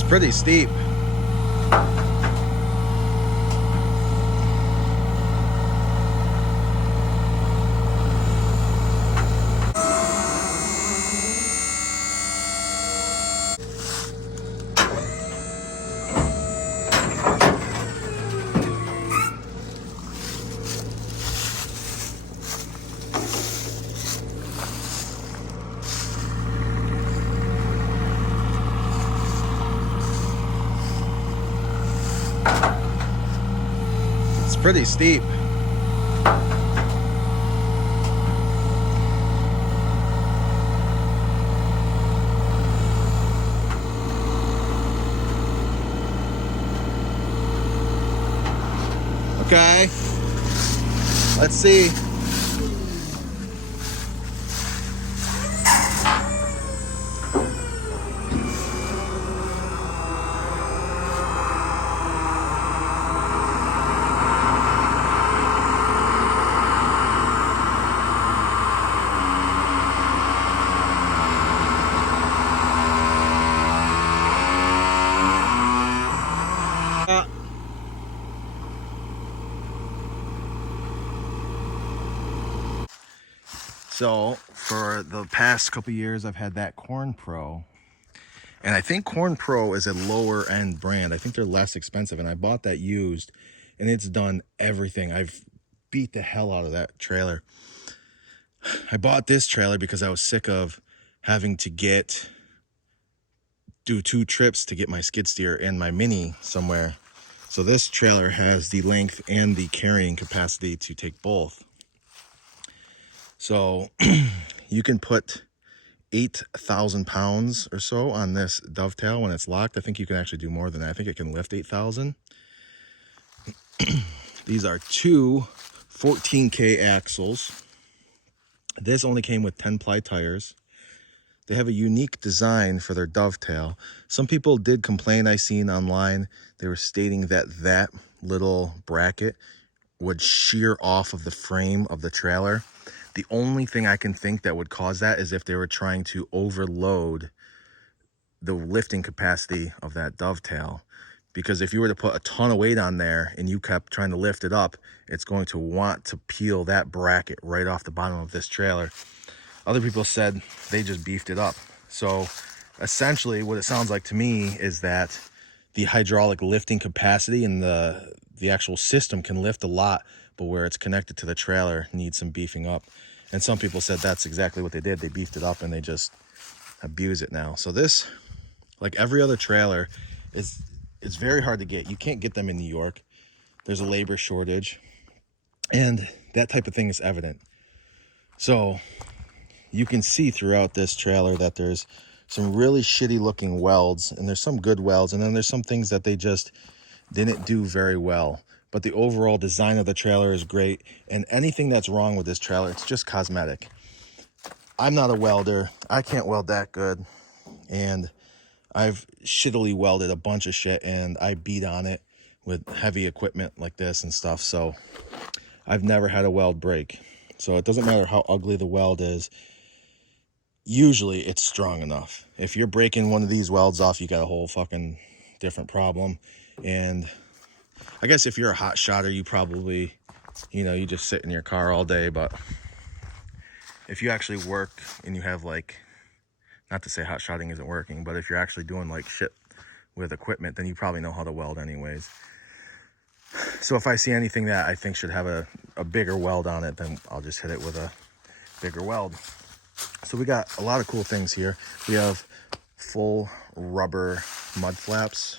It's pretty steep. It's pretty steep. Okay, let's see. So for the past couple years, I've had that Corn Pro, and I think Corn Pro is a lower end brand. I think they're less expensive, and I bought that used, and it's done everything. I've beat the hell out of that trailer. I bought this trailer because I was sick of having to do 2 trips to get my skid steer and my Mini somewhere. So this trailer has the length and the carrying capacity to take both. So you can put 8,000 pounds or so on this Dovetail when it's locked. I think you can actually do more than that. I think it can lift 8,000. These are 2 14K axles. This only came with 10-ply tires. They have a unique design for their Dovetail. Some people did complain, I seen online. They were stating that that little bracket would shear off of the frame of the trailer. The only thing I can think that would cause that is if they were trying to overload the lifting capacity of that Dovetail. Because if you were to put a ton of weight on there and you kept trying to lift it up, it's going to want to peel that bracket right off the bottom of this trailer. Other people said they just beefed it up. So essentially what it sounds like to me is that the hydraulic lifting capacity and the actual system can lift a lot, but where it's connected to the trailer needs some beefing up. And some people said that's exactly what they did. They beefed it up and they just abuse it now. So this, like every other trailer, it's very hard to get. You can't get them in New York. There's a labor shortage, and that type of thing is evident. So you can see throughout this trailer that there's some really shitty looking welds, and there's some good welds, and then there's some things that they just didn't do very well. But the overall design of the trailer is great, and anything that's wrong with this trailer, it's just cosmetic. I'm not a welder. I can't weld that good, and I've shittily welded a bunch of shit, and I beat on it with heavy equipment like this and stuff, so I've never had a weld break. So it doesn't matter how ugly the weld is. Usually it's strong enough. If you're breaking one of these welds off, you got a whole fucking different problem. And I guess if you're a hot shotter, you probably, you just sit in your car all day. But if you actually work and you have, like, not to say hot shotting isn't working, but if you're actually doing like shit with equipment, then you probably know how to weld anyways. So if I see anything that I think should have a bigger weld on it, then I'll just hit it with a bigger weld. So we got a lot of cool things here. We have full rubber mud flaps,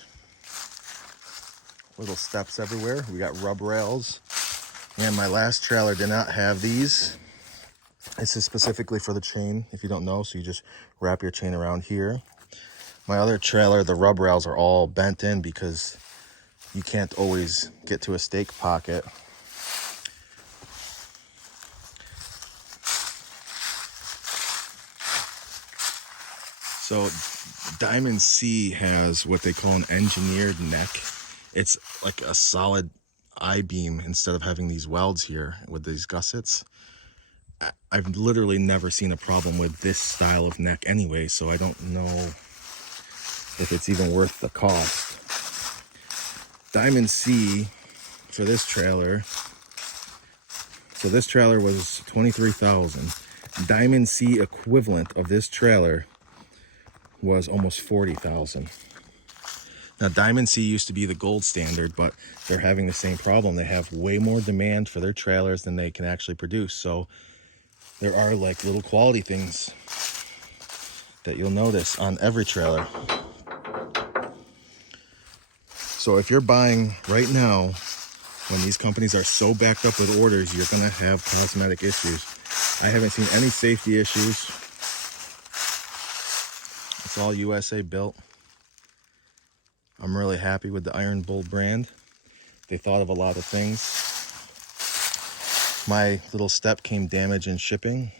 little steps everywhere. We got rub rails, and my last trailer did not have these. This is specifically for the chain, if you don't know, so you just wrap your chain around here. My other trailer, the rub rails are all bent in because you can't always get to a stake pocket. So Diamond C has what they call an engineered neck. It's like a solid I-beam instead of having these welds here with these gussets. I've literally never seen a problem with this style of neck anyway, so I don't know if it's even worth the cost. Diamond C for this trailer. So this trailer was $23,000. Diamond C equivalent of this trailer was almost $40,000. Now Diamond C used to be the gold standard, but they're having the same problem. They have way more demand for their trailers than they can actually produce. So there are like little quality things that you'll notice on every trailer. So if you're buying right now, when these companies are so backed up with orders, you're gonna have cosmetic issues. I haven't seen any safety issues. It's all USA built. I'm really happy with the Iron Bull brand. They thought of a lot of things. My little step came damaged in shipping.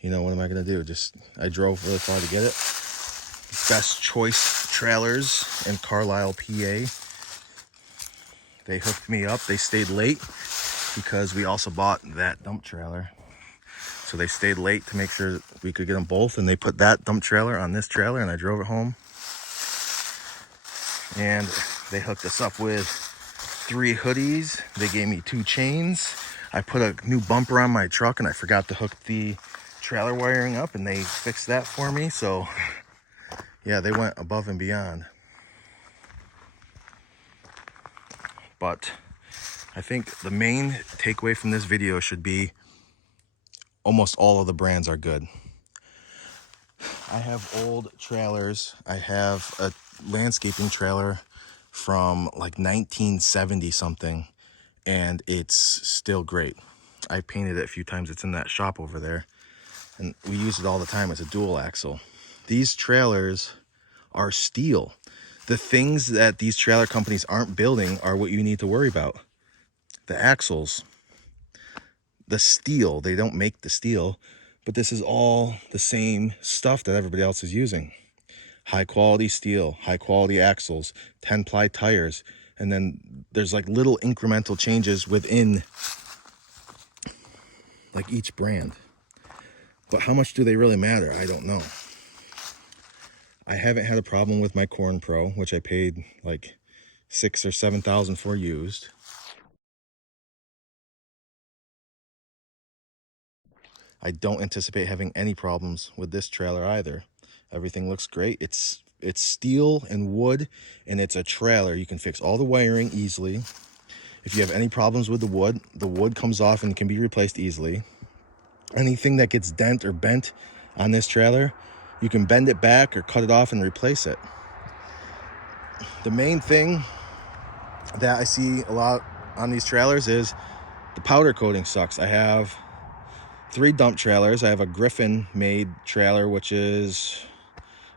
You know, what am I gonna do? I drove really far to get it. Best Choice Trailers in Carlisle, PA. They hooked me up. They stayed late because we also bought that dump trailer. So they stayed late to make sure we could get them both, and they put that dump trailer on this trailer, and I drove it home. And they hooked us up with 3 hoodies. They gave me 2 chains. I put a new bumper on my truck, and I forgot to hook the trailer wiring up, and they fixed that for me. So yeah, they went above and beyond. But I think the main takeaway from this video should be almost all of the brands are good. I have old trailers. I have a landscaping trailer from like 1970 something, and it's still great. I painted it a few times. It's in that shop over there, and we use it all the time. It's a dual axle. These trailers are steel. The things that these trailer companies aren't building are what you need to worry about. The axles, the steel. They don't make the steel, but this is all the same stuff that everybody else is using. High quality steel, high quality axles, 10-ply tires, and then there's like little incremental changes within like each brand. But how much do they really matter? I don't know. I haven't had a problem with my Corn Pro, which I paid like $6,000 or $7,000 for used. I don't anticipate having any problems with this trailer either. Everything looks great. It's steel and wood, and it's a trailer. You can fix all the wiring easily. If you have any problems with the wood comes off and can be replaced easily. Anything that gets dent or bent on this trailer, you can bend it back or cut it off and replace it. The main thing that I see a lot on these trailers is the powder coating sucks. I have 3 dump trailers. I have a Griffin made trailer, which is,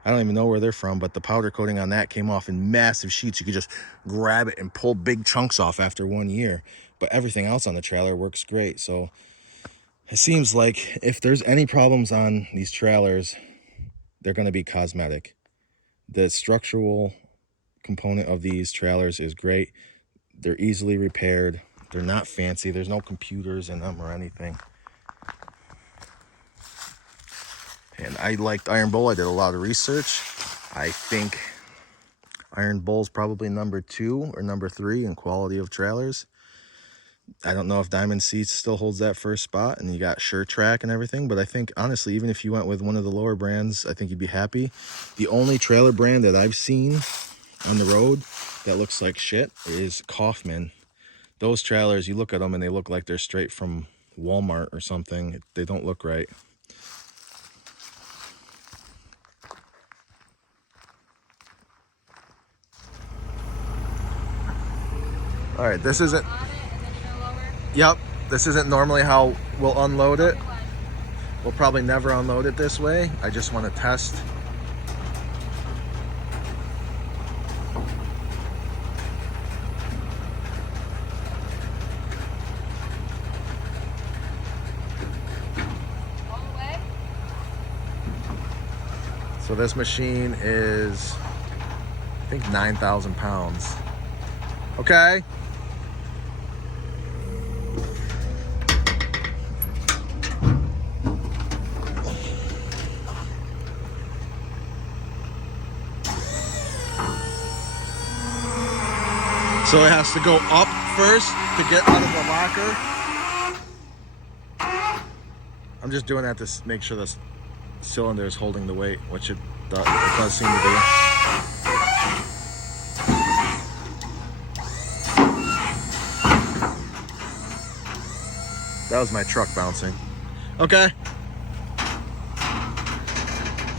I don't even know where they're from, but the powder coating on that came off in massive sheets. You could just grab it and pull big chunks off after 1 year. But everything else on the trailer works great. So it seems like if there's any problems on these trailers, they're going to be cosmetic. The structural component of these trailers is great. They're easily repaired. They're not fancy. There's no computers in them or anything. And I liked Iron Bull. I did a lot of research. I think Iron Bull's probably number 2 or number 3 in quality of trailers. I don't know if Diamond C still holds that first spot, and you got SureTrack and everything, but I think honestly, even if you went with one of the lower brands, I think you'd be happy. The only trailer brand that I've seen on the road that looks like shit is Kaufman. Those trailers, you look at them and they look like they're straight from Walmart or something. They don't look right. All right, this isn't. Yep, this isn't normally how we'll unload it. We'll probably never unload it this way. I just want to test. All the way? So this machine is, I think, 9,000 pounds. Okay. So it has to go up first to get out of the locker. I'm just doing that to make sure this cylinder is holding the weight, which it does seem to be. That was my truck bouncing. Okay.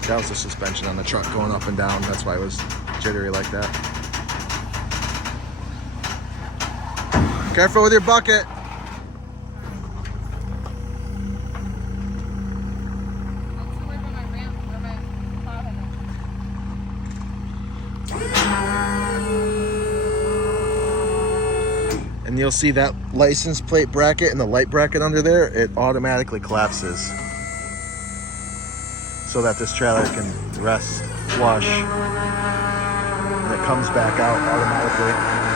That was the suspension on the truck going up and down. That's why it was jittery like that. Careful with your bucket. And you'll see that license plate bracket and the light bracket under there, it automatically collapses so that this trailer can rest flush and it comes back out automatically.